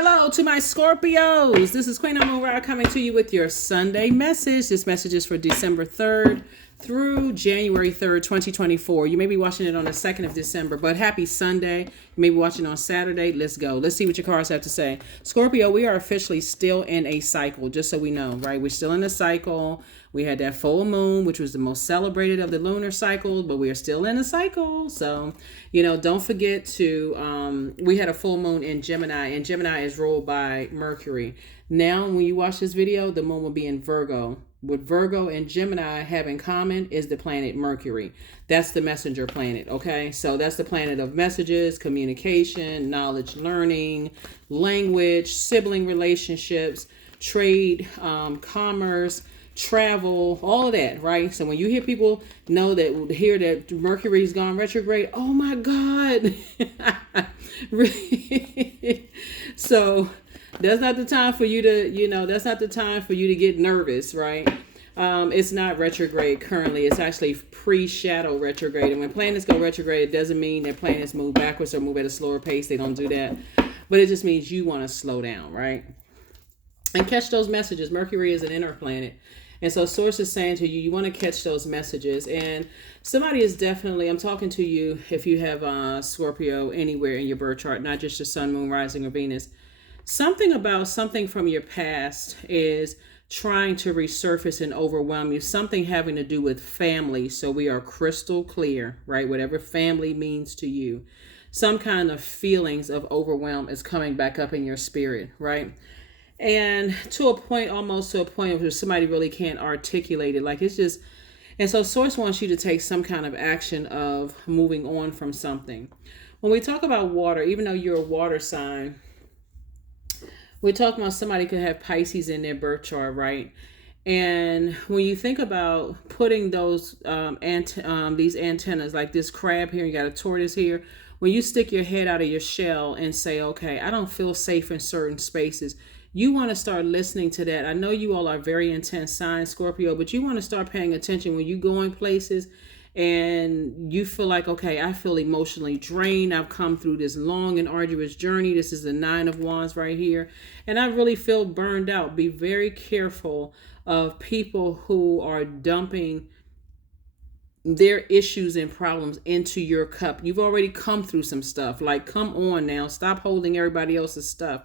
Hello to my Scorpios. This is Queen Amun Ra coming to you with your Sunday message. This message is for December 3rd through January 3rd, 2024. You may be watching it on the 2nd of December, but happy Sunday. You may be watching on Saturday. Let's go. Let's see what your cards have to say. Scorpio, we are officially still in a cycle, just so we know, right? We're still in a cycle. We had that full moon, which was the most celebrated of the lunar cycle, but we are still in a cycle. So, don't forget to, we had a full moon in Gemini, and Gemini is ruled by Mercury. Now, when you watch this video, the moon will be in Virgo. What Virgo and Gemini have in common is the planet Mercury. That's the messenger planet, okay? So that's the planet of messages, communication, knowledge, learning, language, sibling relationships, trade, commerce, travel, all of that, right? So when you hear people hear that Mercury's gone retrograde, oh my God. So that's not the time for you to, that's not the time for you to get nervous, right? It's not retrograde currently. It's actually pre-shadow retrograde. And when planets go retrograde, it doesn't mean that planets move backwards or move at a slower pace. They don't do that. But it just means you want to slow down, right? And catch those messages. Mercury is an inner planet. And so source is saying to you, you want to catch those messages. And somebody is definitely, I'm talking to you if you have Scorpio anywhere in your birth chart, not just your sun, moon, rising, or Venus. Something about something from your past is trying to resurface and overwhelm you. Something having to do with family. So we are crystal clear, right? Whatever family means to you. Some kind of feelings of overwhelm is coming back up in your spirit, right? And almost to a point where somebody really can't articulate it. Like it's just, and so source wants you to take some kind of action of moving on from something. When we talk about water, even though you're a water sign, we're talking about somebody could have Pisces in their birth chart, right? And when you think about putting those these antennas, like this crab here, you got a tortoise here. When you stick your head out of your shell and say, okay, I don't feel safe in certain spaces, you want to start listening to that. I know you all are very intense signs, Scorpio, but you want to start paying attention when you go in places and you feel like, okay, I feel emotionally drained. I've come through this long and arduous journey. This is the 9 of Wands right here. And I really feel burned out. Be very careful of people who are dumping their issues and problems into your cup. You've already come through some stuff. Like, come on now. Stop holding everybody else's stuff.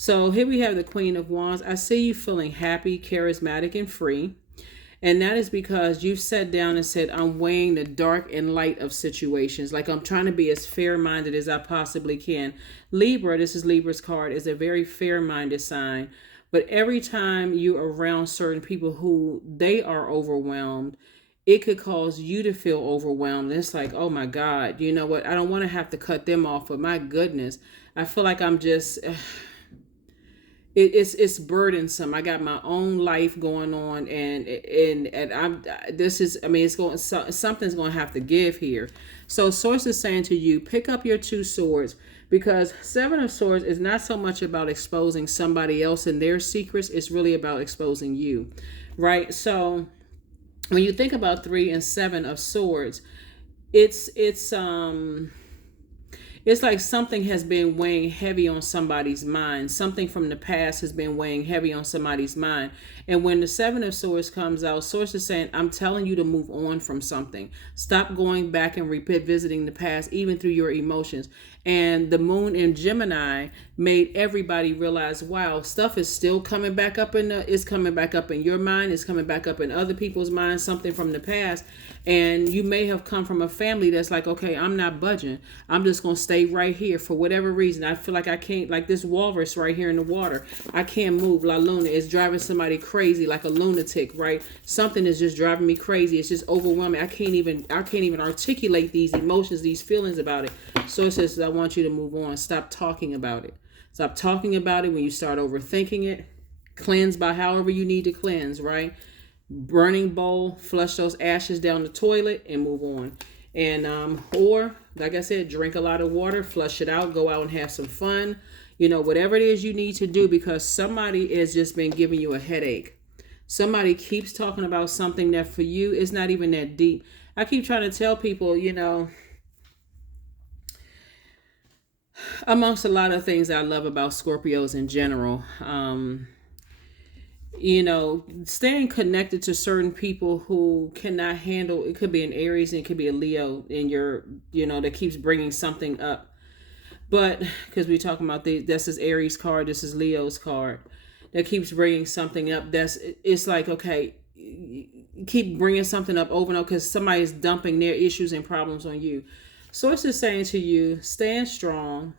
So here we have the Queen of Wands. I see you feeling happy, charismatic, and free. And that is because you've sat down and said, I'm weighing the dark and light of situations. Like I'm trying to be as fair-minded as I possibly can. Libra, this is Libra's card, is a very fair-minded sign. But every time you're around certain people who they are overwhelmed, it could cause you to feel overwhelmed. It's like, oh my God, you know what? I don't want to have to cut them off, but my goodness, I feel like I'm just... It's burdensome. I got my own life going on, and I'm it's going, something's going to have to give here. So source is saying to you, pick up your 2 swords, because 7 of Swords is not so much about exposing somebody else and their secrets. It's really about exposing you, right? So when you think about 3 and 7 of Swords, it's like something has been weighing heavy on somebody's mind. Something from the past has been weighing heavy on somebody's mind. And when the 7 of Swords comes out, Source is saying, I'm telling you to move on from something. Stop going back and revisiting the past, even through your emotions. And the moon in Gemini made everybody realize, wow, stuff is still coming back up it's coming back up in your mind. It's coming back up in other people's minds, something from the past. And you may have come from a family that's like, okay, I'm not budging. I'm just going to stay right here for whatever reason. I feel like I can't, like this walrus right here in the water. I can't move. La Luna is driving somebody crazy, like a lunatic, right? Something is just driving me crazy. It's just overwhelming. I can't even articulate these emotions, these feelings about it. So it says, I want you to move on. Stop talking about it. Stop talking about it when you start overthinking it. Cleanse by however you need to cleanse, right? Burning bowl, flush those ashes down the toilet and move on. And or like I said, drink a lot of water, flush it out, go out and have some fun. Whatever it is you need to do, because somebody has just been giving you a headache. Somebody keeps talking about something that for you is not even that deep. I keep trying to tell people, amongst a lot of things I love about Scorpios in general, you know, staying connected to certain people who cannot handle, it could be an Aries and it could be a Leo in your, you know, that keeps bringing something up. But because we talking about this is Aries card, this is Leo's card, that keeps bringing something up. It's like, okay, keep bringing something up over and over because somebody's dumping their issues and problems on you. Source is saying to you, stand strong,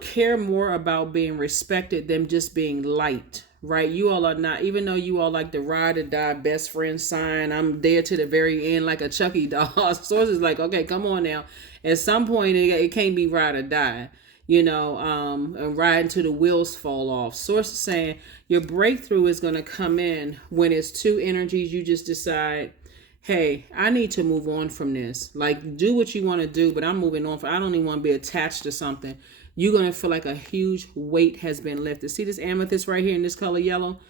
care more about being respected than just being liked, right? You all are not, even though you all like the ride or die best friend sign, I'm there to the very end like a Chucky doll. Source is like, okay, come on now. At some point, it can't be ride or die, you know, and ride until the wheels fall off. Source is saying your breakthrough is going to come in when it's two energies. You just decide, hey, I need to move on from this. Like, do what you want to do, but I'm moving on. I don't even want to be attached to something. You're going to feel like a huge weight has been lifted. See this amethyst right here in this color yellow?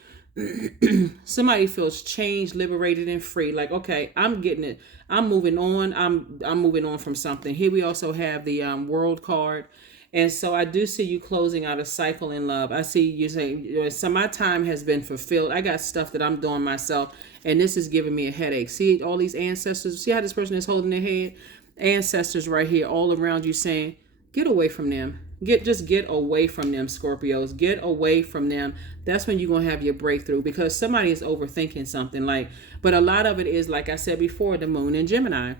Somebody feels changed, liberated, and free. Like, okay, I'm getting it. I'm moving on. I'm moving on from something. Here we also have the world card. And so I do see you closing out a cycle in love. I see you saying, so my time has been fulfilled. I got stuff that I'm doing myself, and this is giving me a headache. See all these ancestors? See how this person is holding their head? Ancestors right here all around you saying, get away from them. Just get away from them, Scorpios. Get away from them. That's when you're going to have your breakthrough, because somebody is overthinking something. But a lot of it is, like I said before, the moon in Gemini.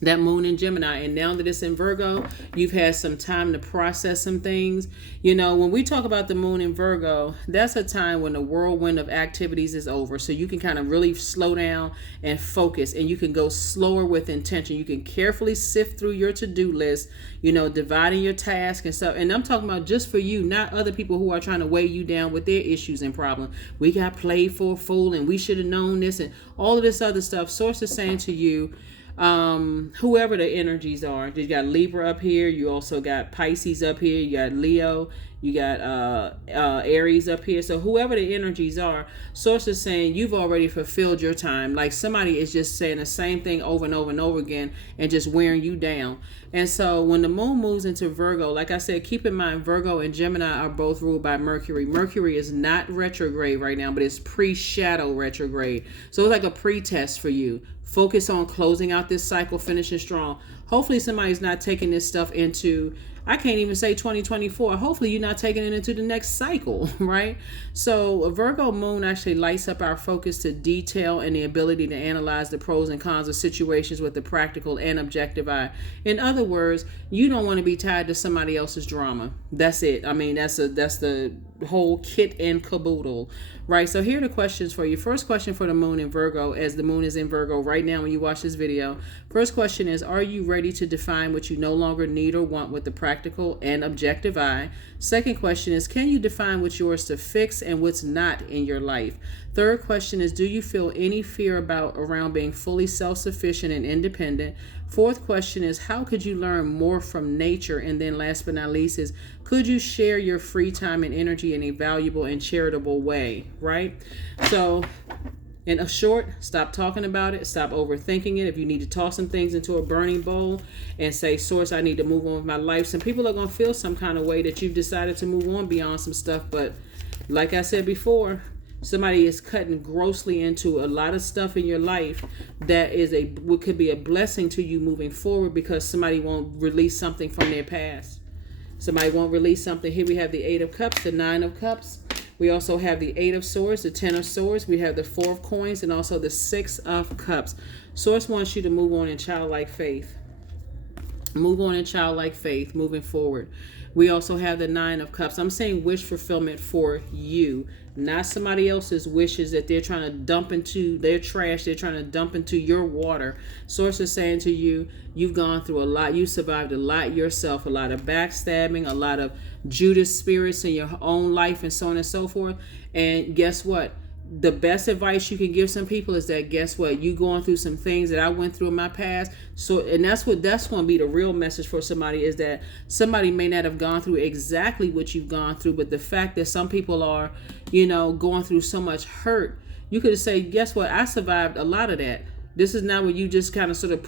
That moon in Gemini, and now that it's in Virgo, you've had some time to process some things. You know, when we talk about the moon in Virgo, that's a time when the whirlwind of activities is over. So you can kind of really slow down and focus, and you can go slower with intention. You can carefully sift through your to-do list, you know, dividing your task and stuff. And I'm talking about just for you, not other people who are trying to weigh you down with their issues and problems. We got played for a fool, and we should have known this, and all of this other stuff. Source is saying to you, whoever the energies are, you got Libra up here, you also got Pisces up here, you got Leo, you got Aries up here. So whoever the energies are, source is saying you've already fulfilled your time. Like somebody is just saying the same thing over and over and over again and just wearing you down. And so when the moon moves into Virgo, like I said, keep in mind Virgo and Gemini are both ruled by Mercury. Mercury is not retrograde right now, but it's pre-shadow retrograde. So it's like a pre-test for you. Focus on closing out this cycle, finishing strong. Hopefully somebody's not taking this stuff into, I can't even say 2024. Hopefully you're not taking it into the next cycle, right? So a Virgo moon actually lights up our focus to detail and the ability to analyze the pros and cons of situations with the practical and objective eye. In other words, you don't want to be tied to somebody else's drama. That's it. I mean, that's the whole kit and caboodle, right? So here are the questions for you. First question for the moon in Virgo, as the moon is in Virgo right now when you watch this video. First question is, are you ready to define what you no longer need or want with the practical and objective eye? Second question is, can you define what's yours to fix and what's not in your life? Third question is, do you feel any fear around being fully self-sufficient and independent? Fourth question is, how could you learn more from nature? And then last but not least is, could you share your free time and energy in a valuable and charitable way, right? So in a short, stop talking about it. Stop overthinking it. If you need to toss some things into a burning bowl and say, source, I need to move on with my life. Some people are going to feel some kind of way that you've decided to move on beyond some stuff. But like I said before, somebody is cutting grossly into a lot of stuff in your life that is what could be a blessing to you moving forward, because somebody won't release something from their past. Somebody won't release something. Here we have the 8 of Cups, the 9 of Cups. We also have the 8 of Swords, the 10 of Swords. We have the 4 of Coins, and also the 6 of Cups. Source wants you to move on in childlike faith. Move on in childlike faith, moving forward. We also have the 9 of Cups. I'm saying wish fulfillment for you, not somebody else's wishes that they're trying to dump into their trash. They're trying to dump into your water. Source is saying to you, you've gone through a lot. You survived a lot yourself, a lot of backstabbing, a lot of Judas spirits in your own life, and so on and so forth. And guess what? The best advice you can give some people is that, guess what? You going through some things that I went through in my past. So, and that's going to be the real message for somebody, is that somebody may not have gone through exactly what you've gone through, but the fact that some people are, going through so much hurt, you could say, guess what? I survived a lot of that. This is not where you just kind of sort of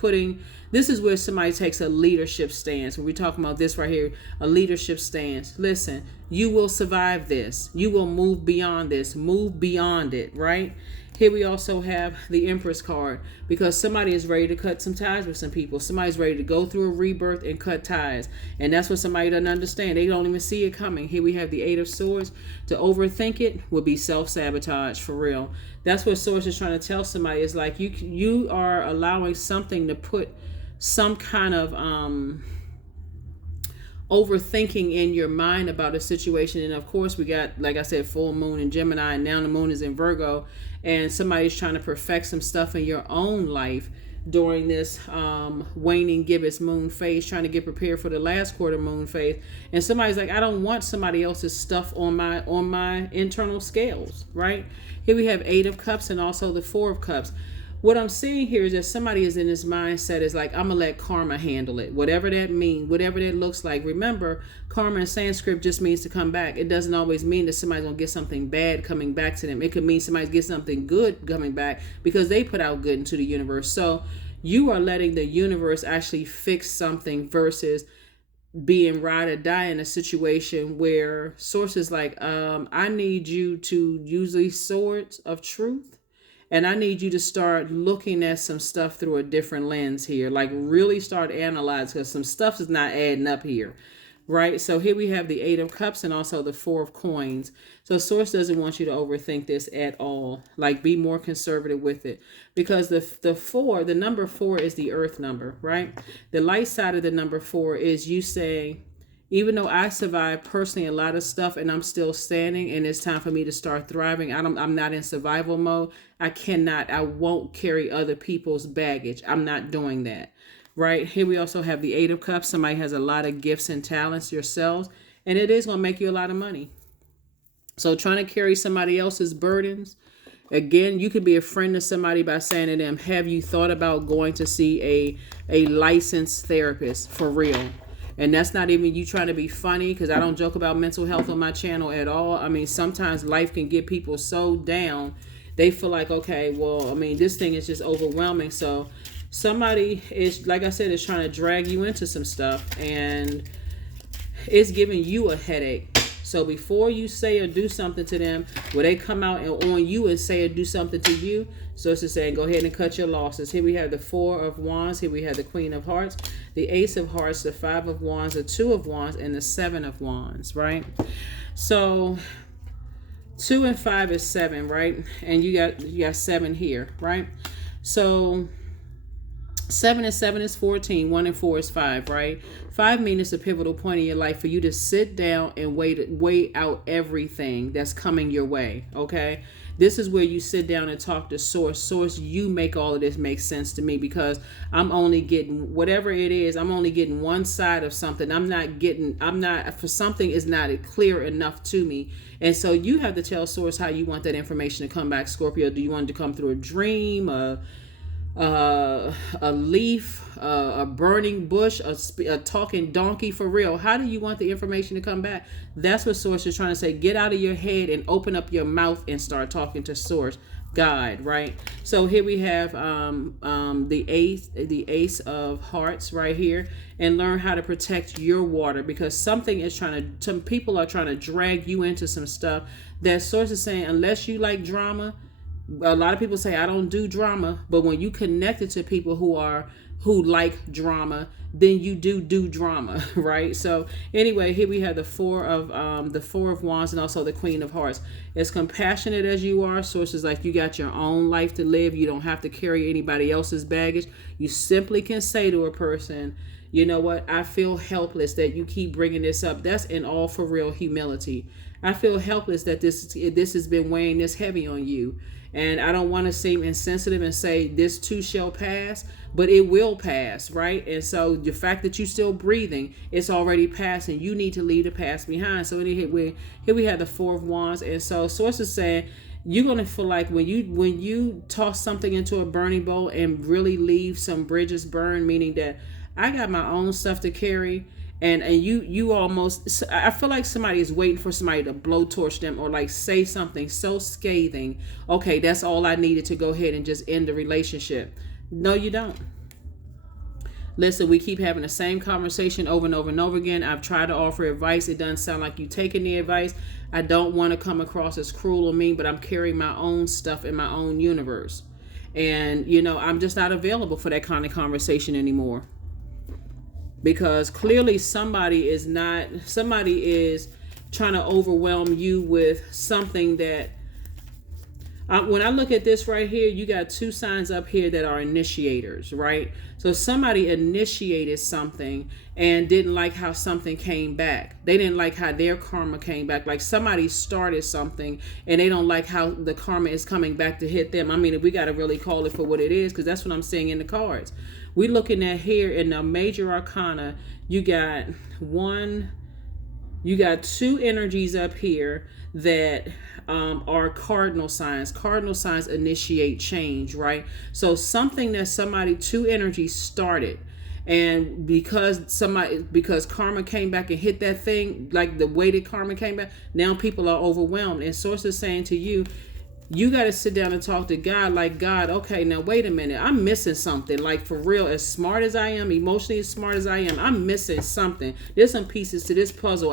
this is where somebody takes a leadership stance. When we're talking about this right here, a leadership stance. Listen, you will survive this. You will move beyond this. Move beyond it, right? Here we also have the Empress card, because somebody is ready to cut some ties with some people. Somebody's ready to go through a rebirth and cut ties. And that's what somebody doesn't understand. They don't even see it coming. Here we have the Eight of Swords. To overthink it would be self-sabotage, for real. That's what Swords is trying to tell somebody. Is like you are allowing something to put some kind of overthinking in your mind about a situation. And of course we got, like I said, full moon in Gemini, and now the moon is in Virgo, and somebody's trying to perfect some stuff in your own life during this waning gibbous moon phase, trying to get prepared for the last quarter moon phase. And somebody's like, I don't want somebody else's stuff on my internal scales, right? Here we have Eight of Cups and also the Four of Cups. What I'm seeing here is that somebody is in this mindset is like, I'm going to let karma handle it. Whatever that means, whatever that looks like. Remember, karma in Sanskrit just means to come back. It doesn't always mean that somebody's going to get something bad coming back to them. It could mean somebody's get something good coming back because they put out good into the universe. So you are letting the universe actually fix something versus being ride or die in a situation where sources like, I need you to use these swords of truth. And I need you to start looking at some stuff through a different lens here. Like really start analyzing, because some stuff is not adding up here. Right? So here we have the Eight of Cups and also the Four of Coins. So Source doesn't want you to overthink this at all. Like be more conservative with it. Because the number 4 is the earth number, right? The light side of the number 4 is you saying, even though I survived personally a lot of stuff and I'm still standing and it's time for me to start thriving, I'm not in survival mode. I won't carry other people's baggage. I'm not doing that, right? Here we also have the Eight of Cups. Somebody has a lot of gifts and talents yourselves, and it is going to make you a lot of money. So trying to carry somebody else's burdens, again, you could be a friend to somebody by saying to them, have you thought about going to see a licensed therapist for real? And that's not even you trying to be funny, because I don't joke about mental health on my channel at all. I mean, sometimes life can get people so down, they feel like, okay, well, I mean, this thing is just overwhelming. So somebody is, like I said, is trying to drag you into some stuff, and it's giving you a headache. So before you say or do something to them, where they come out and on you and say or do something to you, so it's just saying, go ahead and cut your losses. Here we have the Four of Wands. Here we have the Queen of Hearts, the Ace of Hearts, the Five of Wands, the Two of Wands, and the Seven of Wands, right? So 2 and 5 is 7, right? And you got 7 here, right? So 7 and 7 is 14. 1 and 4 is 5, right? 5 means it's a pivotal point in your life for you to sit down and weigh out everything that's coming your way, okay? This is where you sit down and talk to Source. Source, you make all of this make sense to me, because I'm only getting, whatever it is, I'm only getting one side of something. For something is not clear enough to me. And so you have to tell Source how you want that information to come back, Scorpio. Do you want it to come through a dream, a leaf, a burning bush, a talking donkey? For real, how do you want the information to come back? That's what Source is trying to say. Get out of your head and open up your mouth and start talking to Source, God, right? So here we have the Ace of Hearts right here, and learn how to protect your water, because some people are trying to drag you into some stuff that Source is saying, unless you like drama. A lot of people say I don't do drama, but when you connect it to people who like drama, then you do drama, right? So anyway, here we have the Four of Wands and also the Queen of Hearts. As compassionate as you are, Source is like, you got your own life to live. You don't have to carry anybody else's baggage. You simply can say to a person, you know what, I feel helpless that you keep bringing this up. That's in all for real humility. I feel helpless that this has been weighing this heavy on you. And I don't want to seem insensitive and say this too shall pass, but it will pass, right? And so the fact that you're still breathing, it's already passing. You need to leave the past behind. So here we have the Four of Wands. And so Source is saying, you're going to feel like when you toss something into a burning bowl and really leave some bridges burned, meaning that I got my own stuff to carry. And you almost, I feel like somebody is waiting for somebody to blowtorch them or like say something so scathing. Okay, that's all I needed to go ahead and just end the relationship. No, you don't. Listen, we keep having the same conversation over and over and over again. I've tried to offer advice. It doesn't sound like you taking the advice. I don't want to come across as cruel or mean, but I'm carrying my own stuff in my own universe. And, I'm just not available for that kind of conversation anymore. Because clearly somebody is trying to overwhelm you with something that, when I look at this right here, you got two signs up here that are initiators, right? So somebody initiated something and didn't like how something came back. They didn't like how their karma came back. Like somebody started something and they don't like how the karma is coming back to hit them. I mean, if we got to really call it for what it is, because that's what I'm seeing in the cards. We're looking at here in the major arcana, you got two energies up here that are cardinal signs. Cardinal signs initiate change, right? So something that two energies started, and because karma came back and hit that thing, like the way that karma came back, now people are overwhelmed. And source is saying to you, you got to sit down and talk to God like, God, okay, now wait a minute. I'm missing something. Like for real, as smart as I am, emotionally as smart as I am, I'm missing something. There's some pieces to this puzzle.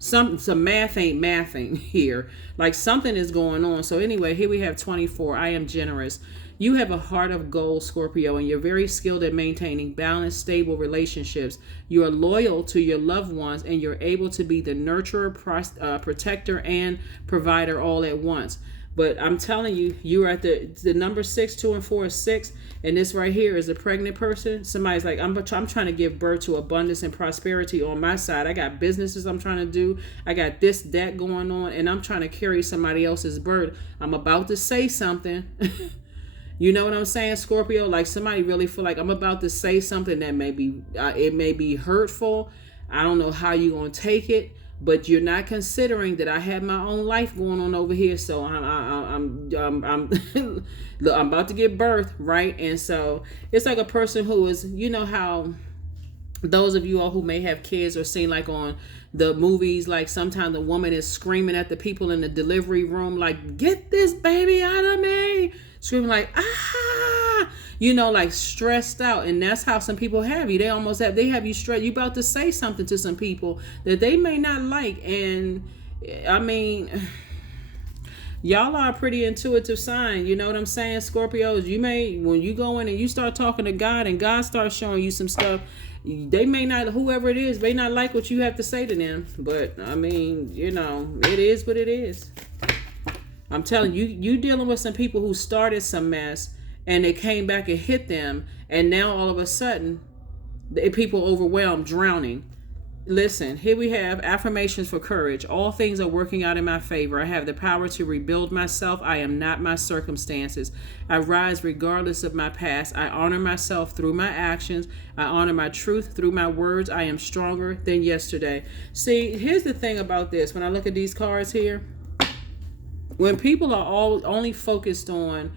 Some math ain't mathing here. Like something is going on. So anyway, here we have 24. I am generous. You have a heart of gold, Scorpio, and you're very skilled at maintaining balanced, stable relationships. You are loyal to your loved ones, and you're able to be the nurturer, protector, and provider all at once. But I'm telling you, you are at the number 6, 2 and 4 is 6, and this right here is a pregnant person. Somebody's like, I'm trying to give birth to abundance and prosperity on my side. I got businesses I'm trying to do. I got this, that going on, and I'm trying to carry somebody else's burden. I'm about to say something. You know what I'm saying, Scorpio? Like somebody really feel like I'm about to say something that it may be hurtful. I don't know how you're going to take it, but you're not considering that I have my own life going on over here. So I'm about to give birth, right? And so it's like a person who is, how those of you all who may have kids or seen like on the movies, like sometimes the woman is screaming at the people in the delivery room, like, get this baby out of me. Screaming like, like stressed out. And that's how some people have you. They have you stressed. You about to say something to some people that they may not like. And I mean, y'all are a pretty intuitive sign. You know what I'm saying, Scorpios? When you go in and you start talking to God and God starts showing you some stuff, they may not, whoever it is, may not like what you have to say to them. But I mean, it is what it is. I'm telling you, you dealing with some people who started some mess and it came back and hit them. And now all of a sudden, people overwhelmed, drowning. Listen, here we have affirmations for courage. All things are working out in my favor. I have the power to rebuild myself. I am not my circumstances. I rise regardless of my past. I honor myself through my actions. I honor my truth through my words. I am stronger than yesterday. See, here's the thing about this. When I look at these cards here, when people are only focused on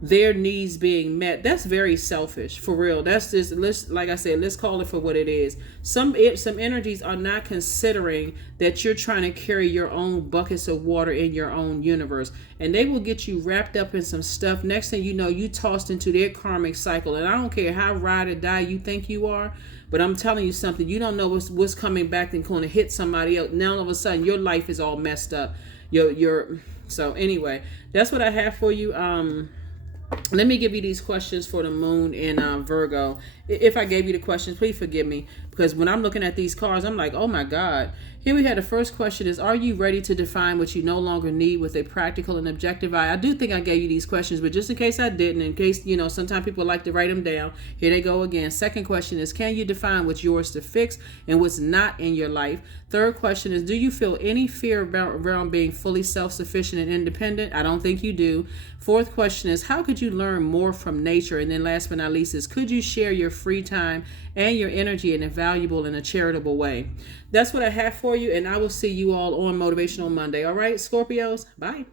their needs being met, that's very selfish, for real. That's just, like I said, let's call it for what it is. Some energies are not considering that you're trying to carry your own buckets of water in your own universe, and they will get you wrapped up in some stuff. Next thing you know, you tossed into their karmic cycle. And I don't care how ride or die you think you are, but I'm telling you something, you don't know what's coming back and going to hit somebody else. Now all of a sudden your life is all messed up. So anyway, that's what I have for you. Let me give you these questions for the moon in Virgo. If I gave you the questions, please forgive me, because when I'm looking at these cards, I'm like, oh my God. Here we had the first question is, are you ready to define what you no longer need with a practical and objective eye? I do think I gave you these questions, but just in case I didn't, in case, sometimes people like to write them down. Here they go again. Second question is, can you define what's yours to fix and what's not in your life? Third question is, do you feel any fear around being fully self-sufficient and independent? I don't think you do. Fourth question is, how could you learn more from nature? And then last but not least is, could you share your free time and your energy in a valuable and a charitable way? That's what I have for you, and I will see you all on Motivational Monday. All right, Scorpios? Bye.